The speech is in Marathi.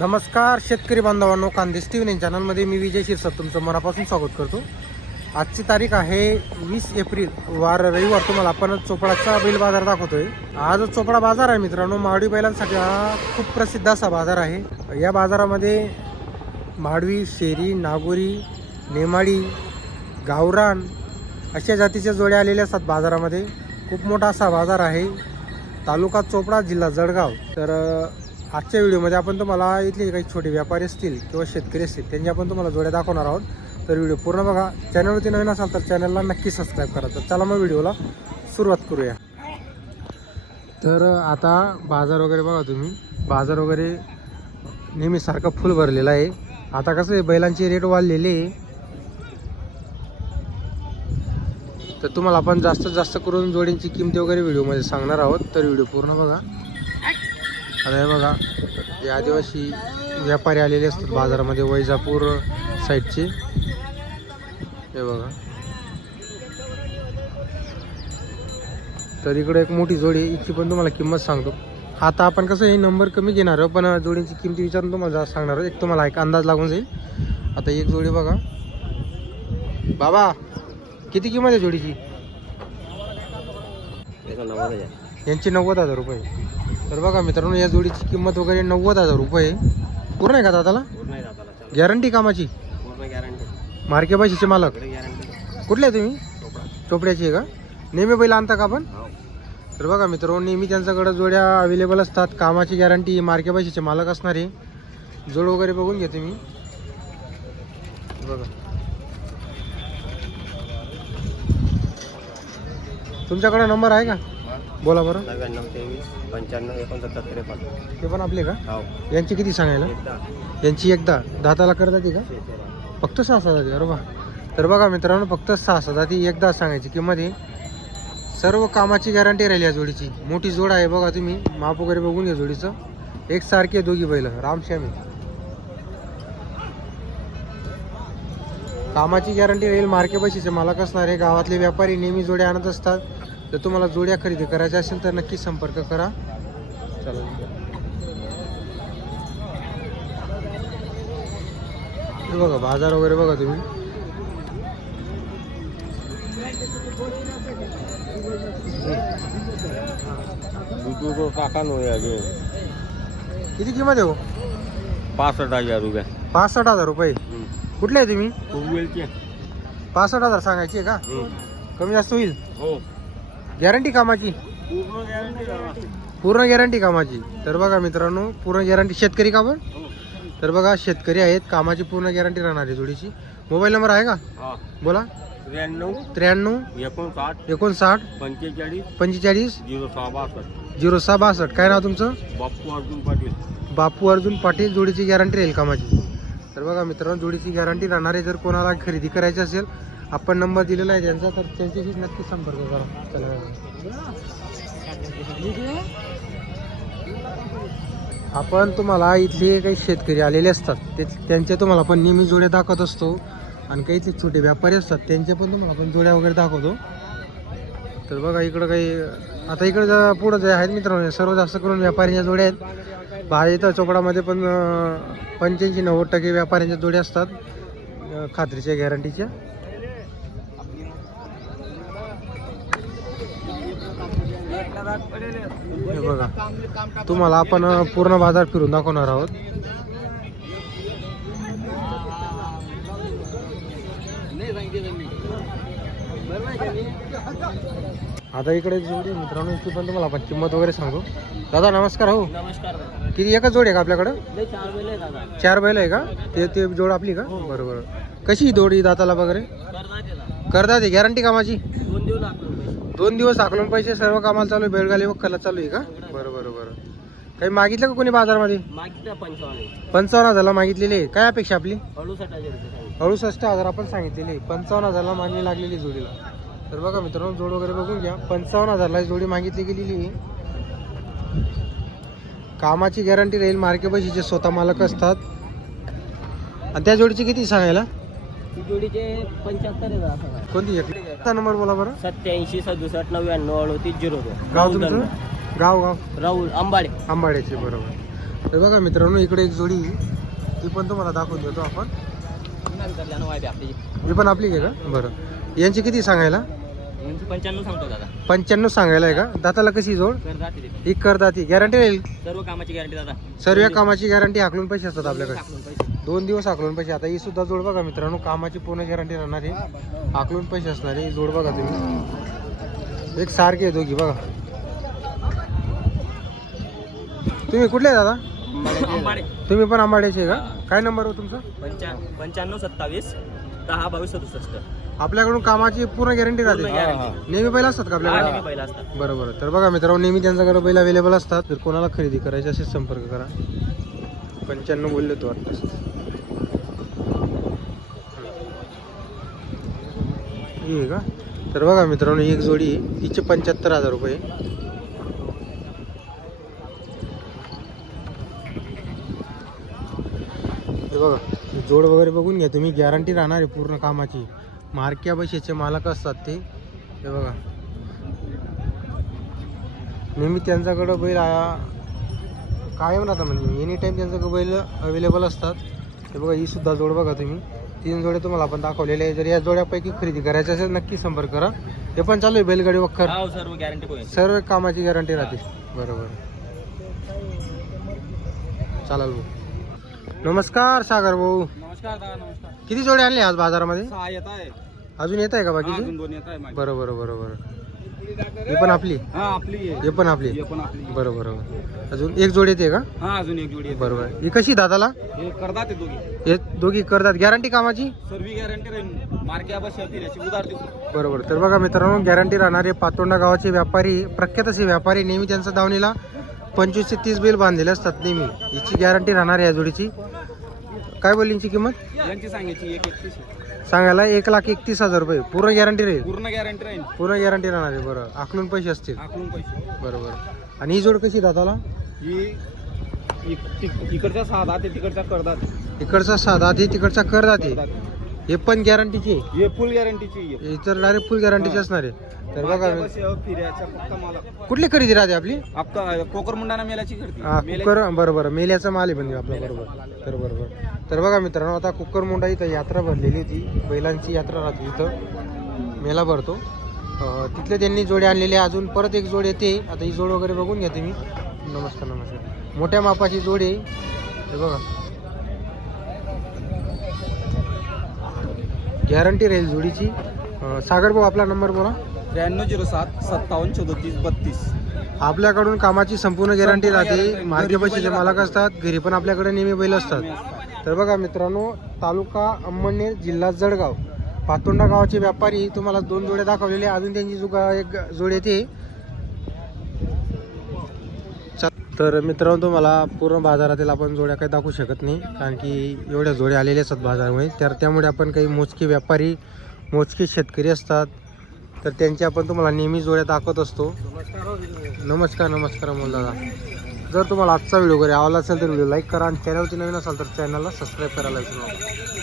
नमस्कार शेतकरी बांधवांनो कांदेस टी व्ही चॅनलमध्ये मी विजय शिरसाट तुमचं मनापासून स्वागत करतो. आजची तारीख आहे वीस एप्रिल वार रविवार. तुम्हाला आपण चोपडाचा बैल बाजार दाखवतोय. आज चोपडा बाजार आहे मित्रांनो. माडवी बैलांसाठी हा खूप प्रसिद्ध असा बाजार आहे. या बाजारामध्ये माडवी शेरी नागोरी नेमाडी गावरान अशा जातीच्या जोड्या आलेल्या असतात बाजारामध्ये. खूप मोठा असा बाजार आहे. तालुका चोपडा जिल्हा जळगाव. तर आजच्या व्हिडिओमध्ये आपण तुम्हाला इथले काही छोटे व्यापारी असतील किंवा शेतकरी असतील त्यांची आपण तुम्हाला जोड्या दाखवणार आहोत. तर व्हिडिओ पूर्ण बघा. चॅनलवरती नवीन असाल तर चॅनलला नक्की सबस्क्राईब करा. तर चला मग व्हिडिओला सुरुवात करूया. तर आता बाजार वगैरे बघा तुम्ही. बाजार वगैरे नेहमीसारखं फुल भरलेला आहे. आता कसं आहे बैलांचे रेट वाढलेले आहे. तर तुम्हाला आपण जास्तीत जास्त करून जोडींची किंमती वगैरे व्हिडिओमध्ये सांगणार आहोत. तर व्हिडिओ पूर्ण बघा. आता हे बघा. हे आदिवासी व्यापारी आलेले असतात बाजारामध्ये वैजापूर साईडचे. हे बघा. तर इकडे एक मोठी जोडी आहे, हिची पण तुम्हाला किंमत सांगतो. आता आपण कसं हे नंबर कमी घेणार आहोत पण जोडींची किमती विचारून तुम्हाला जास्त सांगणार एक तुम्हाला एक अंदाज लागून जाईल. आता एक जोडी बघा. बाबा किती किंमत आहे जोडीची? यांची नव्वद हजार रुपये. तर बघा मित्रांनो या जोडीची किंमत वगैरे नव्वद हजार रुपये पूर्ण आहे का दादाला? गॅरंटी कामाची? मार्के भाषेचे मालक? कुठले आहे तुम्ही? चोपड्याची आहे का? नेहमी बैल आणता का आपण? तर बघा मित्रांनो नेहमी त्यांच्याकडे जोड्या अवेलेबल असतात. कामाची गॅरंटी मार्के भाषेचे मालक असणारे जोड वगैरे बघून घ्या तुम्ही. बघा. तुमच्याकडे नंबर आहे का? बोला बरं. नव्याण्णव तेवीस पंच्याण्णव एकोणसत्तर त्रेपन्न. ते पण आपले का? हो. यांची किती सांगायला? एकदा. यांची एकदा. दाताला करता ती का? फक्त सहा सहा जाती. अरे बा तर बघा मित्रांनो फक्त सहा सहा जाती एकदा सांगायची किंमत आहे. सर्व कामाची गॅरंटी राहिली या जोडीची. मोठी जोड आहे बघा तुम्ही. माप वगैरे बघून घ्या जोडीचं. एक सारखी आहे दोघी बैल. रामश्याम आहे. कामाची गॅरंटी राहील. मार्के बशीचे मालक असणारे गावातले व्यापारी नेहमी जोड्या आणत असतात. जर तुम्हाला जोड्या खरेदी करायच्या असेल तर नक्की संपर्क करा. चला. हे बघा बाजार वगैरे बघा तुम्ही. किती किंमत आहे हो? पासष्ट हजार रुपये. पासष्ट हजार रुपये. कुठले आहे तुम्ही? पासष्ट हजार सांगायची का? कमी जास्त होईल? हो. गॅरंटी कामाची? पूर्ण गॅरंटी पूर्ण गॅरंटी कामाची. तर बघा मित्रांनो पूर्ण गॅरंटी शेतकरी का पण तर बघा शेतकरी आहेत कामाची पूर्ण गॅरंटी राहणार आहे जोडीची. मोबाईल नंबर आहे का? हा. बोला. त्र्याण्णव त्र्याण्णव एकोणसाठ एकोणसाठ पंचेचाळीस पंचेचाळीस झिरो सहा बासष्ट. झिरो सहा बासष्ट. काय नाव तुमचं? बाप्पू अर्जुन पाटील. बापू अर्जुन पाटील जोडीची गॅरंटी राहील कामाची. तर बघा मित्रांनो जोडीची गॅरंटी राहणार आहे. जर कोणाला खरेदी करायची असेल आपण नंबर दिलेला आहे त्यांचा तर त्यांच्याशी नक्की संपर्क करा. चला. आपण तुम्हाला इथले काही शेतकरी आलेले असतात ते त्यांचे तुम्हाला आपण नेहमी जोड्या दाखवत असतो. आणि काही इथले छोटे व्यापारी असतात त्यांचे पण तुम्हाला आपण जोड्या वगैरे दाखवतो. तर बघा इकडं काही आता इकडं जा पुढं जे आहेत मित्रांनो सर्व जास्त करून व्यापाऱ्यांच्या जोड्या आहेत. बाहेर इथं चोपडामध्ये पण पंच्याऐंशी नव्वद टक्के व्यापाऱ्यांच्या जोड्या असतात खात्रीच्या गॅरंटीच्या हे बघा तुम्हाला आपण पूर्ण बाजार फिरून दाखवणार आहोत. आता इकडे जोडी मित्रांनो याची पण तुम्हाला आपण किंमत वगैरे सांगू. दादा नमस्कार हो. नमस्कार किती एकच जोडी आहे का आपल्याकडं? चार वेळे दादा. चार बैल आहे का? ते ते जोड आपली का? बरोबर कशी ही जोडी दाताला वगैरे? करता ते गॅरंटी कामाची दोन दिवस दोन दिवस आकलून पैसे सर्व कामाला चालू आहे बेळगाली वक्कला चालू आहे का? बरं बरं बरं. काही मागितलं का कोणी बाजारमध्ये? मागितलं पंचावन्न. पंचावन्न हजारला मागितलेली आहे. काय अपेक्षा आपली? अडुसष्ट हजार. अडुसष्ट हजार आपण सांगितलेली आहे. पंचावन्न हजारला मागणी लागलेली जोडीला. तर बघा मित्रांनो जोड वगैरे बघून घ्या. पंचावन्न हजारला ही जोडी मागितली गेलेली आहे. कामाची गॅरंटी राहील मार्के बशीचे स्वतः मालक असतात. आणि त्या जोडीची किती सांगायला? जोडीचे पंच्याहत्तर कोणती एक? नंबर बोला बरं? सत्याऐंशी सदुसष्ट नव्याण्णव अडतीस झिरो दोन. गाव तुमचं? गाव गाव. राहुल आंबाडे आंबाड्याचे बरोबर. हे बघा मित्रांनो इकडे एक जोडी ती पण तुम्हाला दाखवून देतो आपण. ही पण आपली आहे का? बरं. यांची किती सांगायला? पंच्याण्णव सांगतो दादा. पंच्याण्णव सांगायला आहे का? दाताला कशी जोड? कर जाते ते. ही करदाती गॅरंटी राहील? सर्व कामाची गॅरंटी दादा. सर्व कामाची गॅरंटी हाकलून पैसे असतात आपल्याकडे. टाकून पैसे. दोन दिवस हाकलून पैसे. आता ही सुद्धा जोड बघा मित्रांनो कामाची पूर्ण गॅरंटी राहणार आहे. हाकलून पैसे असणार आहे जोड बघा तुम्ही. एक सारखे आहे दोघी बघा. तुम्ही कुठले दादा? तुम्ही पण आंबाड्याचे का? काय नंबर हो तुमचा? पंच्या पंच्याण्णव सत्तावीस दहा बावीस सदुसष्ट. आपल्याकडून कामाची पूर्ण गॅरंटी राहते. नेहमी पहिला असतात का आपल्याकडे? बरोबर. तर बघा मित्रांनो नेहमी त्यांच्याकडे बैल अवेलेबल असतात. जर कोणाला खरेदी करायची असेल संपर्क करा. पंच्याण्णव बोलले तो वाटतं ही आहे का? तर बघा मित्रांनो एक जोडी आहे. हिचे पंच्याहत्तर हजार रुपये हे बघा जोड वगैरे बघून घ्या तुम्ही. गॅरंटी राहणार आहे पूर्ण कामाची. मारक्या पैशाचे मालक असतात ते. हे बघा. नेहमी त्यांच्याकडं बैल कायम राहता म्हणजे एनी टाईम त्यांच्याकडे बैल अवेलेबल असतात. हे बघा ही सुद्धा जोड बघा तुम्ही. तीन जोडे तुम्हाला आपण दाखवलेले आहे. जर या जोड्यापैकी खरेदी करायची असेल नक्की संपर्क करा. हे पण चालू आहे बैलगाडी वखर हो सर्व गॅरंटी पोहे सर्व कामाची गॅरंटी राहते. बरोबर. चालेल भाऊ. नमस्कार सागर भाऊ. नमस्कार दादा नमस्कार. किती जोडे आणले आज बाजारामध्ये? सहा येत आहे. अजून येत आहे का बाकीची दोन येत आहे बरोबर बरोबर. ही पण आपली? हा आपली आहे. हे पण आपली? हे पण आपली. बरोबर बरोबर. अजून एक जोडी येते का? हा अजून एक जोडी आहे बरोबर. ही कशी दादाला? हे करतात ते दोघी. हे दोघी करतात. गॅरंटी कामाची? सर्व गॅरंटी राहील याची उधार बरोबर. तर बघा मित्रांनो गॅरंटी राहणारे पातोंडा गावाचे व्यापारी प्रख्यात असे व्यापारी नेहमी त्यांच्या दावणीला पंचवीस ते तीस बिल बांधलेले असतात नेहमी. हिची गॅरंटी राहणार आहे या जोडीची. काय बोलली हिची किंमत? यांची सांगायची एक एकतीस सांगायला एक लाख एकतीस हजार रुपये. पूर्ण गॅरंटी राहील. पूर्ण गॅरंटी राहील. पूर्ण गॅरंटी राहणार आहे बरं. आखलून पैसे असतील. आखून पैसे. बरोबर. आणि ही जोड कशी दादाला ही इक- तिक- इकडच्या सहा दहा ते तिकडच्या करतात इकडचा साधा ते तिकडचा कर जाते हे पण गॅरंटीची आहे. हे फुल गॅरंटीची हे तर डायरेक्ट फुल गॅरंटीची असणार आहे. तर बघा फिर्याच्या फक्त मला. कुठली खरेदी राहते आपली? आपका कोकर मुंडाना मेलाची करते हा कुकर बरं बरं. मेल्याचा माल आहे म्हणजे आपला बरोबर. तर बरोबर तर बघा मित्रांनो आता कुकर मुंडा इथं यात्रा भरलेली होती. बैलांची यात्रा राहते इथं. मेला भरतो. तिथले त्यांनी जोडे आणलेले. अजून परत एक जोड येते. आता ही जोड वगैरे बघून घ्या तुम्ही. नमस्कार नमस्कार. मोठ्या मापाची जोड आहे. हे बघा. गॅरंटी राहील जोडीची. सागर भाऊ आपला नंबर बोला. त्र्याण्णव झिरो सात सत्तावन्न चौदतीस बत्तीस. आपल्याकडून कामाची संपूर्ण गॅरंटी राहते. पैशाचे बैल मालक. असतात घरी पण आपल्याकडे नेहमी बैल असतात. तर बघा मित्रांनो तालुका अंमळनेर जिल्हा जळगाव. पातोंडा गावाचे व्यापारी तुम्हाला दोन जोड्या दाखवलेले अजून त्यांची जुगा एक जोड येते. चा- तर मित्रांनो तुम्हाला पूर्ण बाजारातील आपण जोड्या काही दाखवू शकत नाही कारण की एवढ्या जोड्या आलेल्या असतात बाजारामध्ये तर त्यामुळे आपण काही मोजके व्यापारी मोजके शेतकरी असतात. तर त्यांची आपण तुम्हाला नेहमी जोड्या दाखवत असतो. नमस्कार नमस्कार मोल दादा. जर तुम्हाला आजचा व्हिडिओ वगैरे आवडला असेल तर व्हिडिओ लाईक करा आणि चॅनलवरती नवीन असाल तर चॅनलला सबस्क्राईब करायला विसरू नका.